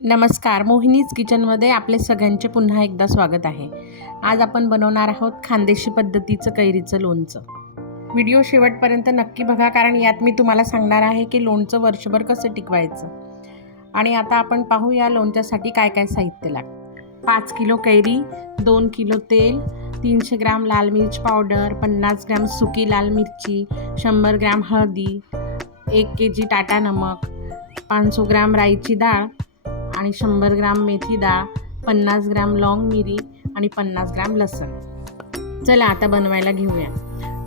नमस्कार, मोहिनीज किचनमध्ये आपले सगळ्यांचे पुन्हा एकदा स्वागत आहे। आज आपण बनवणार आहोत खानदेशी पद्धतीचं कैरीचं लोणचं। व्हिडिओ शेवटपर्यंत नक्की बघा, कारण यात मी तुम्हाला सांगणार आहे की लोणचं वर्षभर कसं टिकवायचं। आणि आता आपण पाहूया लोणच्यासाठी काय काय साहित्य लागतं। 5 किलो कैरी, 2 किलो तेल, 300 ग्राम लाल मिर्च पावडर, 50 ग्राम सुकी लाल मिरची, 100 ग्राम हळदी, 1 केजी टाटा नमक, 500 ग्राम राईची डाळ आणि 100 ग्राम मेथी डाळ, 50 ग्राम लौंग मिरी आणि 50 ग्राम लसण। चला आता बनवायला घेऊया।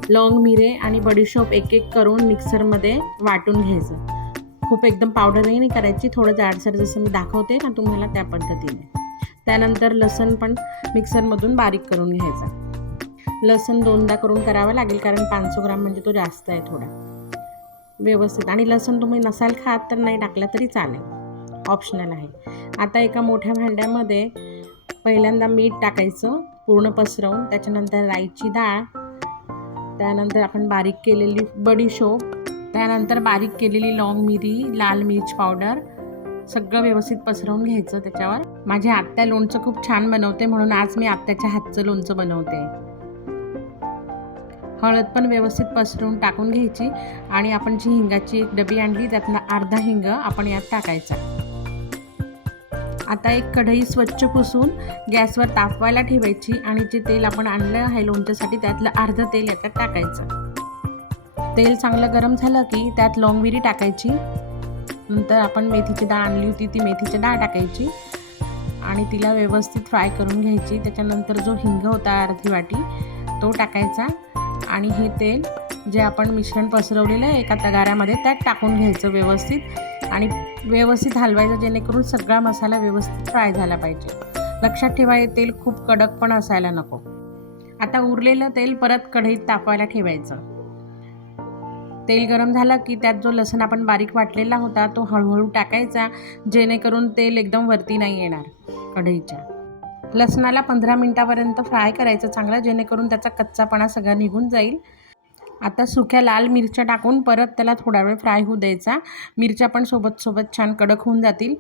लौंग मिरे आणि बडीशोप एक एक करून मिक्सरमध्ये वाटून घ्यायचं। खूप एकदम पावडरही नाही करायची, थोडं जाडसर जसं मी दाखवते ना तुम्हाला त्या पद्धतीने। त्यानंतर लसण पण मिक्सरमधून बारीक करून घ्यायचा। लसण दोनदा करून करावं लागेल, कारण 500 ग्राम म्हणजे तो जास्त आहे थोडा व्यवस्थित। आणि लसण तुम्ही नसाल खात तर नाही टाकला तरी चालेल, ऑप्शनल आहे। आता एका मोठ्या भांड्यामध्ये पहिल्यांदा मीठ टाकायचं पूर्ण पसरवून, त्याच्यानंतर राईची डाळ, त्यानंतर आपण बारीक केलेली बडीशोप, त्यानंतर बारीक केलेली लौंग मिरी, लाल मिर्च पावडर सगळं व्यवस्थित पसरवून घ्यायचं त्याच्यावर। माझी आत्या लोणचं खूप छान बनवते, म्हणून आज मी आत्याच्या हातचं लोणचं बनवते। हळद पण व्यवस्थित पसरवून टाकून घ्यायची आणि आपण जी हिंगाची एक डबी आणली त्यातला अर्धा हिंग आपण यात टाकायचा। आता एक कढई स्वच्छ पुसून गॅसवर तापवायला ठेवायची आणि जे तेल आपण आणलं आहे लोणच्यासाठी त्यातलं अर्ध तेल याच्यात टाकायचं। तेल चांगलं गरम झालं की त्यात लौंग मिरी टाकायची। नंतर आपण मेथीची डाळ आणली होती ती मेथीची डाळ टाकायची आणि तिला व्यवस्थित फ्राय करून घ्यायची। त्याच्यानंतर जो हिंग होता अर्धी वाटी तो टाकायचा आणि हे तेल जे आपण मिश्रण पसरवलेलं आहे एका तगाऱ्यामध्ये त्यात टाकून घ्यायचं व्यवस्थित आणि व्यवस्थित हलवायचं, जेणेकरून सगळा मसाला व्यवस्थित फ्राय झाला पाहिजे। लक्षात ठेवा हे तेल खूप कडक पण असायला नको। आता उरलेलं तेल परत कढईत तापवायला ठेवायचं। तेल गरम झालं की त्यात जो लसण आपण बारीक वाटलेला होता तो हळूहळू टाकायचा, जेणेकरून तेल एकदम वरती नाही येणार कढईच्या। लसणाला 15 मिनिटापर्यंत फ्राय करायचं चांगलं, जेणेकरून त्याचा कच्चापणा सगळा निघून जाईल। आता सुक्या लाल मिरच्या टाकून परत त्याला थोडा वेळ फ्राय होऊ द्यायचा। मिरच्या पण सोबत छान कडक होऊन जातील।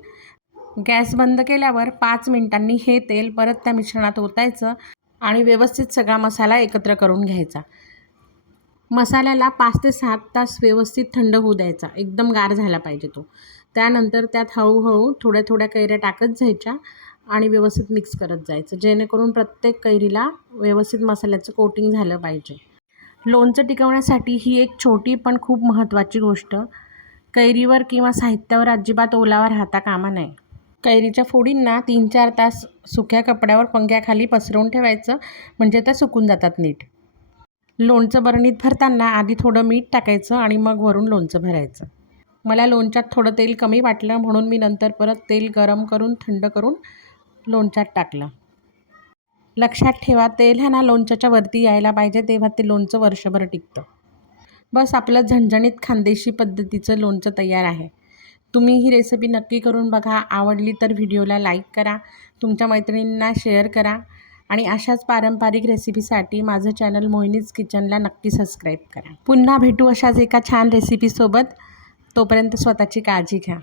गॅस बंद केल्यावर 5 मिनिटांनी हे तेल परत त्या मिश्रणात ओतायचं आणि व्यवस्थित सगळा मसाला एकत्र करून घ्यायचा। मसाल्याला 5 ते 7 तास व्यवस्थित थंड होऊ द्यायचा, एकदम गार झाला पाहिजे तो। त्यानंतर त्यात हळूहळू थोड्या कैऱ्या टाकत जायच्या आणि व्यवस्थित मिक्स करत जायचं, जेणेकरून प्रत्येक कैरीला व्यवस्थित मसाल्याचं कोटिंग झालं पाहिजे। लोणचं टिकवण्यासाठी ही एक छोटी पण खूप महत्त्वाची गोष्ट, कैरीवर किंवा साहित्यावर अजिबात ओलावा राहता कामा नये। कैरीच्या फोडींना 3-4 तास सुक्या कपड्यावर पंख्याखाली पसरवून ठेवायचं, म्हणजे त्या सुकून जातात नीट। लोणचं बरणीत भरताना आधी थोडं मीठ टाकायचं आणि मग वरून लोणचं भरायचं। मला लोणच्यात थोडं तेल कमी वाटलं, म्हणून मी नंतर परत तेल गरम करून थंड करून लोणच्यात टाकलं। लक्षात ठेवा तेल ना लोणच्याच्या वरती यायला पाहिजे, तेव्हा ते लोणचं वर्षभर टिकतं। बस आपलं झणझणीत खानदेशी पद्धतीचं लोणचं तयार आहे। तुम्ही ही रेसिपी नक्की करून बघा। आवडली तर व्हिडिओला लाईक करा, तुमच्या मैत्रिणींना शेअर करा आणि अशाच पारंपरिक रेसिपीसाठी माझं चॅनल मोहिनीज किचनला नक्की सबस्क्राईब करा। पुन्हा भेटू अशाच एका छान रेसिपीसोबत। तोपर्यंत स्वतःची काळजी घ्या।